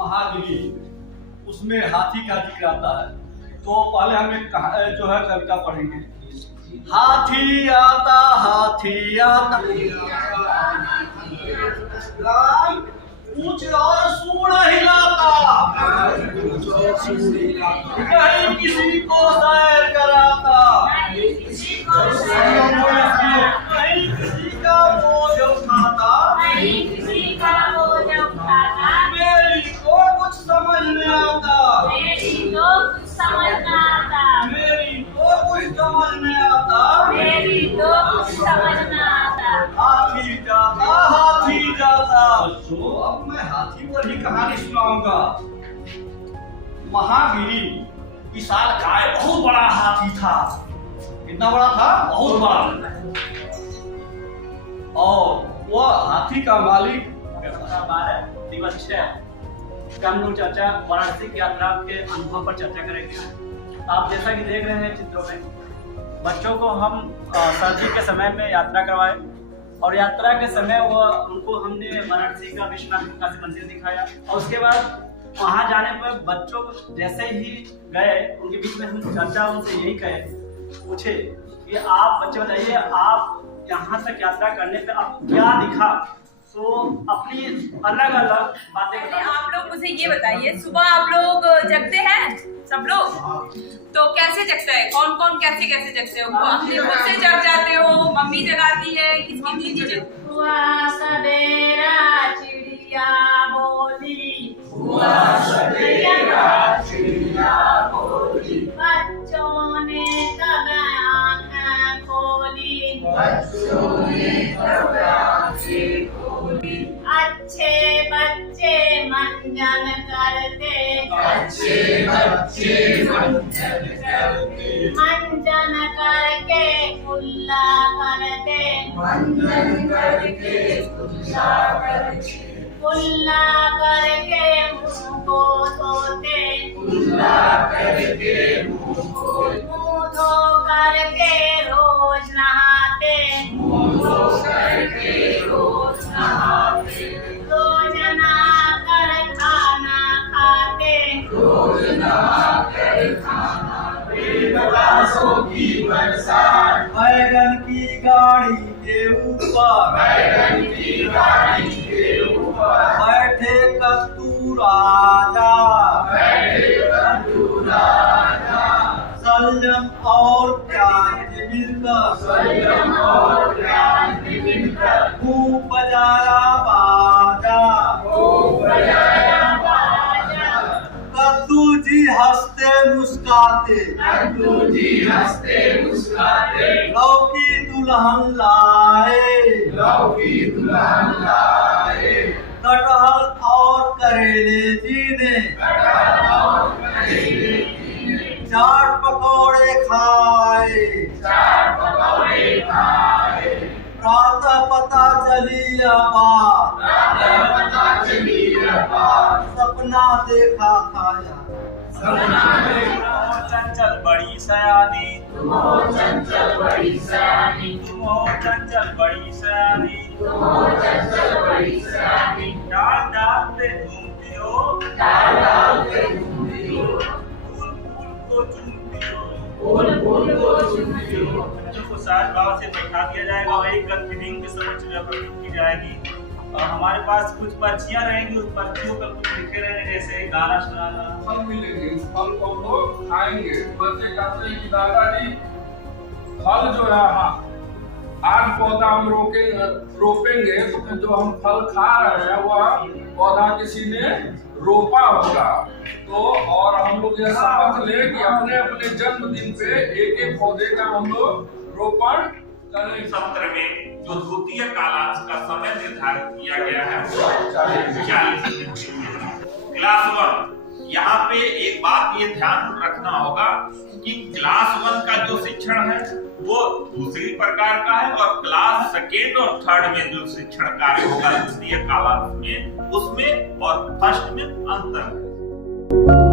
महागिरी, उसमें हाथी का जिक्र आता है। तो पहले हम एक जो है कविता पढ़ेंगे। हाथी आता राम पूछ और सूंड हिलाता, कहीं किसी को सैर कराता, कहीं किसी का बोझ उठाता, मेरी तो कुछ समझ में आता, मेरी तो कुछ समझ में आता। हाथी जाता। तो अब मैं हाथी पर ही कहानी सुनाऊंगा। महागिरी विशाल काय बहुत बड़ा हाथी था। कितना बड़ा था? बहुत बड़ा। और वह हाथी का मालिक 12 हम लोग चर्चा वाराणसी की यात्रा के अनुभव पर चर्चा करेंगे। आप जैसा कि देख रहे हैं चित्रों में, बच्चों को हम सर्दी के समय में यात्रा करवाए और यात्रा के समय उनको हमने वाराणसी का विश्वनाथ काशी मंदिर दिखाया। और उसके बाद वहां जाने पर बच्चों को जैसे ही गए, उनके बीच में हम चर्चा उनसे यही पूछे कि आप बच्चे बताइए, आप यहाँ तक यात्रा करने पे आप क्या दिखा? तो अपनी अलग अलग बातें। आप लोग मुझे ये बताइए, सुबह आप लोग जगते हैं सब लोग? तो कैसे जगते हैं? कौन कौन कैसे जगते हो? अपने खुद से जग जाते हो, मम्मी जगाती है, किसकी दीदी सवेरा चिड़िया बोली, बच्चों ने तब आँखें खोली, अच्छे बच्चे मंजन करते, मंजन करके कुल्ला करते, कुल्ला करके मुँह को धोते, मुँह धो करके रोज नहाते, रोज नहाकर खाना खाते, बैगन की गाड़ी के ऊपर बैठे कद्दू राजा, सलजम और प्याज मिलकर खूब बजाया बाजा, कद्दू जी हंसते मुस्काते, लौकी दुल्हन लाए, कटहल और करेले जी ने चाट पकौड़े खाए, प्रातः पता चली बात, सपना देखा खाया, चंचल बड़ी सयानी, डाल डाल पे घूमती हो, फूल फूल को चूमती हो। बच्चों को साथ बाबा से बैठा दिया जाएगा, वही गतिविधि के समझ की जाएगी। और हमारे पास कुछ पर्चियां रहेंगी, उस पर्चियों पर कुछ लिखे रहेंगे, जैसे गाना सुनाना। फल मिलेंगे, उस फल को हम लोग खाएंगे। बच्चे कहते हैं कि दादाजी फल जो है, हाँ आज पौधा हम रोपेंगे तो फिर जो हम फल खा रहे हैं वह पौधा किसी ने रोपा होगा। तो और हम लोग यह शपथ ले कि अपने अपने जन्मदिन पे एक एक पौधे का हम लोग रोपण करें। सत्र में जो द्वितीय कालांश का समय निर्धारित किया गया है 40 मिनट। क्लास 1, यहाँ पे एक बात ये ध्यान रखना होगा कि क्लास 1 का जो शिक्षण है वो दूसरी प्रकार का है, और क्लास 2 और 3 में जो शिक्षण कार्य होगा द्वितीय कालांश में, उसमें और फर्स्ट में अंतर है।